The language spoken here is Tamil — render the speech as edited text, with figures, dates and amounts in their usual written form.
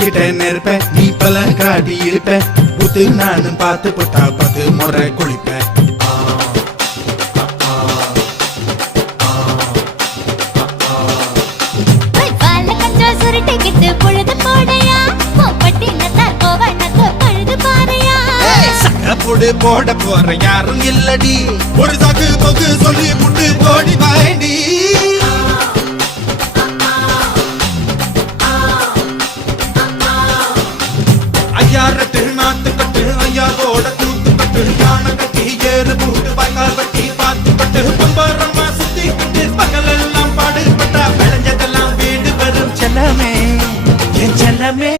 கிட்ட நிற்பேன் நீ பல காட்டி இருப்பேன் புத்து நானும் பார்த்து புட்டா 10 முறை குளிப்பேன் போட போற யாரும் இல்லடி ஒரு சாக்கு போக்கு சொல்லி புட்டு போடி வாடி ஐயா ரெட்டு நாத்து கட்டு ஐயா போட தூத்து கட்டு யானை கட்டி ஏறு பூட்டு வாய்க்கால் வட்டி பார்த்து கட்டு பம்பரமா சுத்தி கட்டு பகலெல்லாம் பாடுபட்டா விளைஞ்சதெல்லாம் வீடு வரும் செல்லமே என் செல்லமே